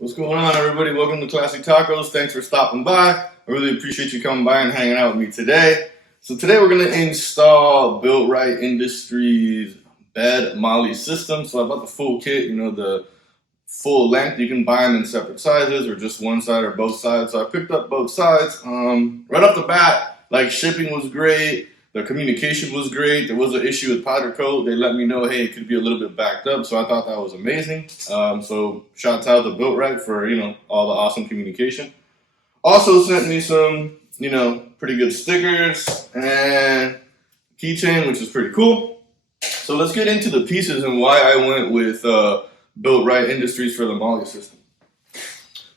What's going on, everybody? Welcome to Classic Tacos. Thanks for stopping by. I really appreciate you coming by and hanging out with me today. So today we're going to install Builtright Industries Bed Molle system. So I bought the full kit, the full length. You can buy them in separate sizes or just one side or both sides. So I picked up both sides. Right off the bat, shipping was great. The communication was great. There was an issue with powder coat. They let me know, hey, it could be a little bit backed up. So I thought that was amazing. So shouts out to Builtright for, all the awesome communication. Also sent me some, pretty good stickers and keychain, which is pretty cool. So let's get into the pieces and why I went with Builtright Industries for the Molle system.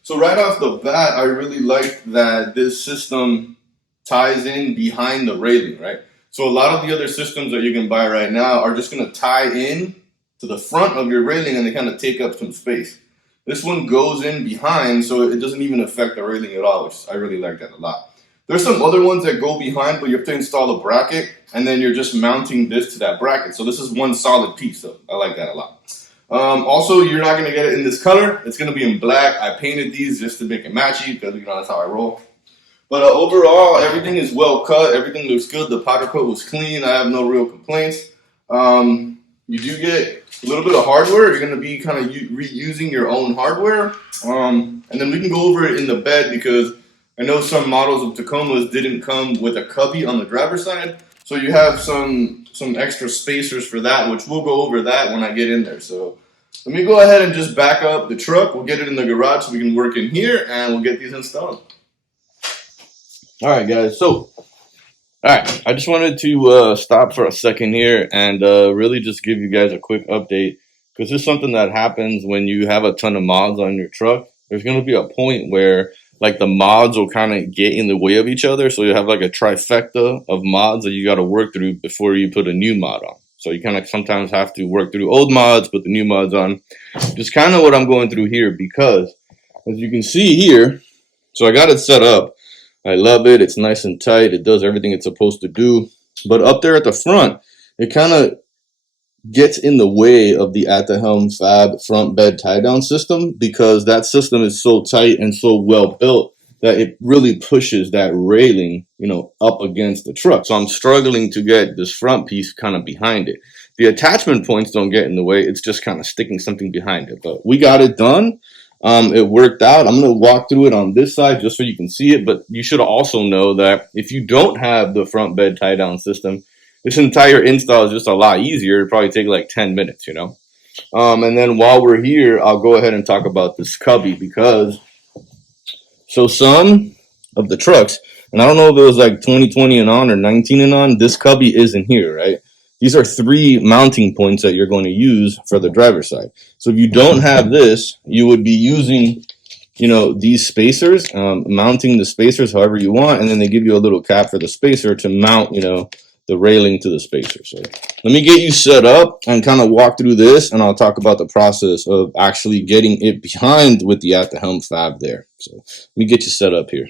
So right off the bat, I really like that this system ties in behind the railing, right? So a lot of the other systems that you can buy right now are just going to tie in to the front of your railing and they kind of take up some space. This one goes in behind, so it doesn't even affect the railing at all, which I really like that a lot. There's some other ones that go behind, but you have to install a bracket, and then you're just mounting this to that bracket. So this is one solid piece, so I like that a lot. Also, you're not going to get it in this color. It's going to be in black. I painted these just to make it matchy because, that's how I roll. But overall, everything is well cut. Everything looks good. The powder coat was clean. I have no real complaints. You do get a little bit of hardware. You're going to be kind of reusing your own hardware. And then we can go over it in the bed because I know some models of Tacomas didn't come with a cubby on the driver's side. So you have some extra spacers for that, which we'll go over that when I get in there. So let me go ahead and just back up the truck. We'll get it in the garage so we can work in here and we'll get these installed. All right, guys. So, I just wanted to stop for a second here and really just give you guys a quick update because this is something that happens when you have a ton of mods on your truck. There's going to be a point where the mods will kind of get in the way of each other. So you have a trifecta of mods that you got to work through before you put a new mod on. So you kind of sometimes have to work through old mods, put the new mods on. Just kind of what I'm going through here because as you can see here, so I got it set up. I love it. It's nice and tight. It does everything it's supposed to do. But up there at the front, it kind of gets in the way of the At the Helm Fab front bed tie-down system because that system is so tight and so well built that it really pushes that railing, up against the truck. So I'm struggling to get this front piece kind of behind it. The attachment points don't get in the way. It's just kind of sticking something behind it. But we got it done. It worked out. I'm going to walk through it on this side just so you can see it. But you should also know that if you don't have the front bed tie down system, this entire install is just a lot easier. It'll probably take 10 minutes, And then while we're here, I'll go ahead and talk about this cubby because some of the trucks, and I don't know if it was 2020 and on or 19 and on, this cubby isn't here, right? These are 3 mounting points that you're going to use for the driver's side. So if you don't have this, you would be using, these spacers, mounting the spacers however you want, and then they give you a little cap for the spacer to mount, the railing to the spacer. So let me get you set up and kind of walk through this, and I'll talk about the process of actually getting it behind with the At the Helm Fab there. So let me get you set up here.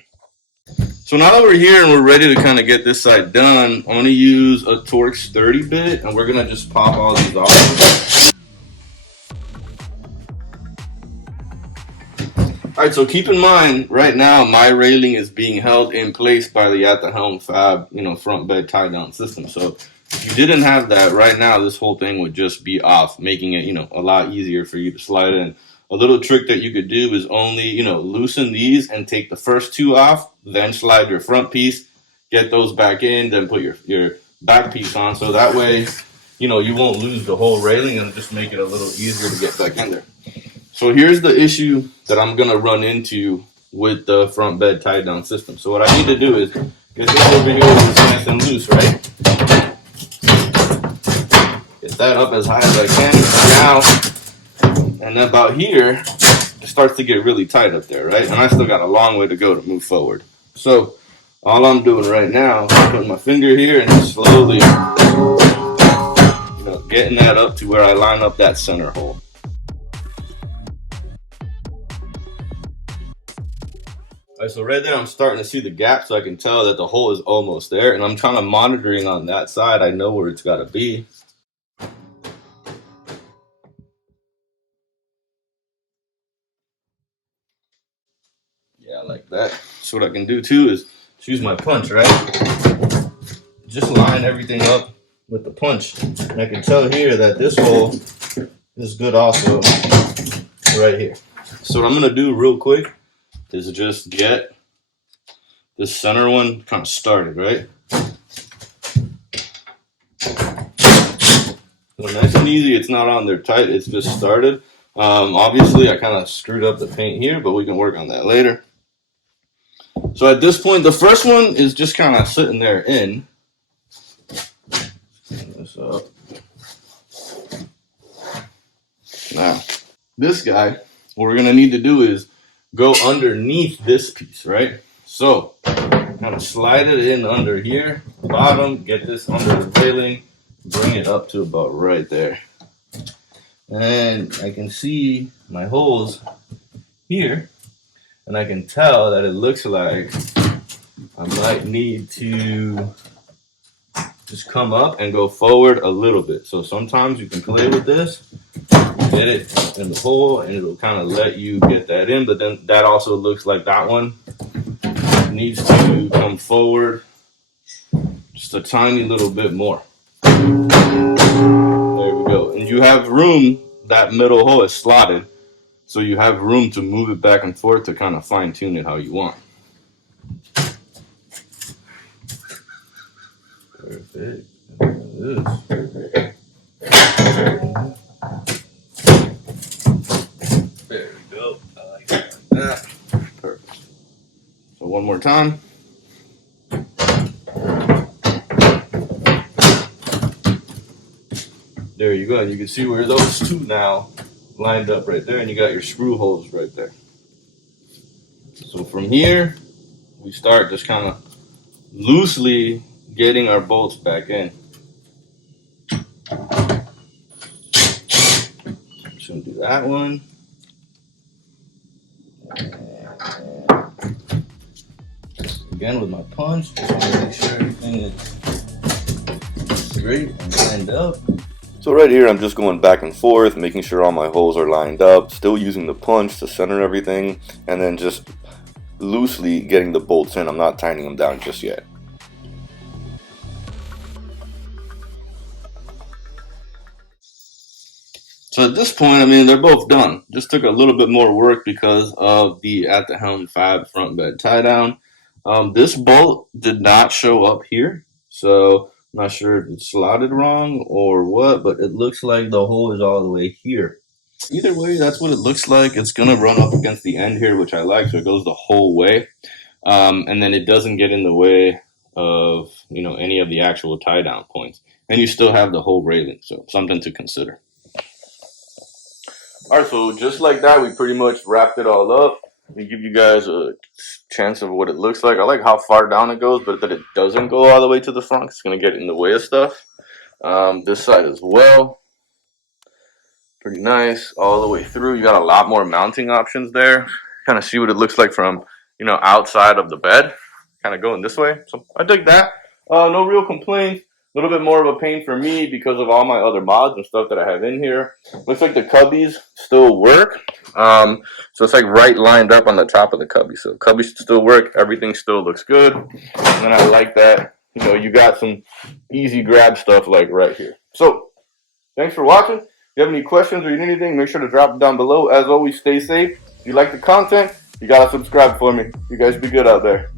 So now that we're here and we're ready to kind of get this side done, I'm going to use a Torx 30 bit and we're going to just pop all these off. Alright, so keep in mind, right now my railing is being held in place by the At the Helm Fab, front bed tie down system. So if you didn't have that right now, this whole thing would just be off, making it, a lot easier for you to slide in. A little trick that you could do is only, loosen these and take the first 2 off, then slide your front piece, get those back in, then put your back piece on. So that way, you won't lose the whole railing and just make it a little easier to get back in there. So here's the issue that I'm going to run into with the front bed tie down system. So what I need to do is get this over here nice and loose, right? Get that up as high as I can. Now, and about here, it starts to get really tight up there, right? And I still got a long way to go to move forward. So all I'm doing right now is putting my finger here and just slowly, getting that up to where I line up that center hole. All right, so right there, I'm starting to see the gap, so I can tell that the hole is almost there. And I'm kind of monitoring on that side. I know where it's got to be. Yeah, like that. So what I can do too is use my punch, right? Just line everything up with the punch. And I can tell here that this hole is good also right here. So what I'm gonna do real quick is just get this center one kind of started, right? So nice and easy. It's not on there tight. It's just started. Obviously, I kind of screwed up the paint here, but we can work on that later. So at this point, the first one is just kind of sitting there in. Clean this up. Now, this guy, what we're gonna need to do is go underneath this piece, right? So, kind of slide it in under here, bottom, get this under the railing, bring it up to about right there. And I can see my holes here, and I can tell that it looks like I might need to just come up and go forward a little bit. So sometimes you can play with this, get it in the hole, and it'll kind of let you get that in, but then that also looks like that one needs to come forward just a tiny little bit more. There we go. And you have room, that middle hole is slotted, so you have room to move it back and forth to kind of fine tune it how you want. Perfect. There we go. I like that. Perfect. So one more time. There you go. You can see where those two now lined up right there, and you got your screw holes right there. So from here, we start just kind of loosely getting our bolts back in. Just gonna do that one. Again with my punch, just want to make sure everything is straight and lined up. So right here, I'm just going back and forth, making sure all my holes are lined up, still using the punch to center everything, and then just loosely getting the bolts in. I'm not tightening them down just yet. So at this point, I mean, they're both done. Just took a little bit more work because of the at the helm fab front bed tie down. This bolt did not show up here, so I'm not sure if it's slotted wrong or what, but it looks like the hole is all the way here. Either way, that's what it looks like. It's gonna run up against the end here, which I like, so it goes the whole way. And then it doesn't get in the way of, you know, any of the actual tie down points. And you still have the whole railing, so something to consider. All right, so just like that, we pretty much wrapped it all up. Let me give you guys a chance of what it looks like. I like how far down it goes, but that it doesn't go all the way to the front. It's going to get in the way of stuff. This side as well. Pretty nice all the way through. You got a lot more mounting options there. Kind of see what it looks like from, you know, outside of the bed. Kind of going this way. So I dig that. No real complaints. A little bit more of a pain for me because of all my other mods and stuff that I have in here. Looks like the cubbies still work. So it's like right lined up on the top of the cubby. So cubbies still work. Everything still looks good. And I like that, you know, you got some easy grab stuff like right here. So thanks for watching. If you have any questions or you need anything, make sure to drop it down below. As always, stay safe. If you like the content, you got to subscribe for me. You guys be good out there.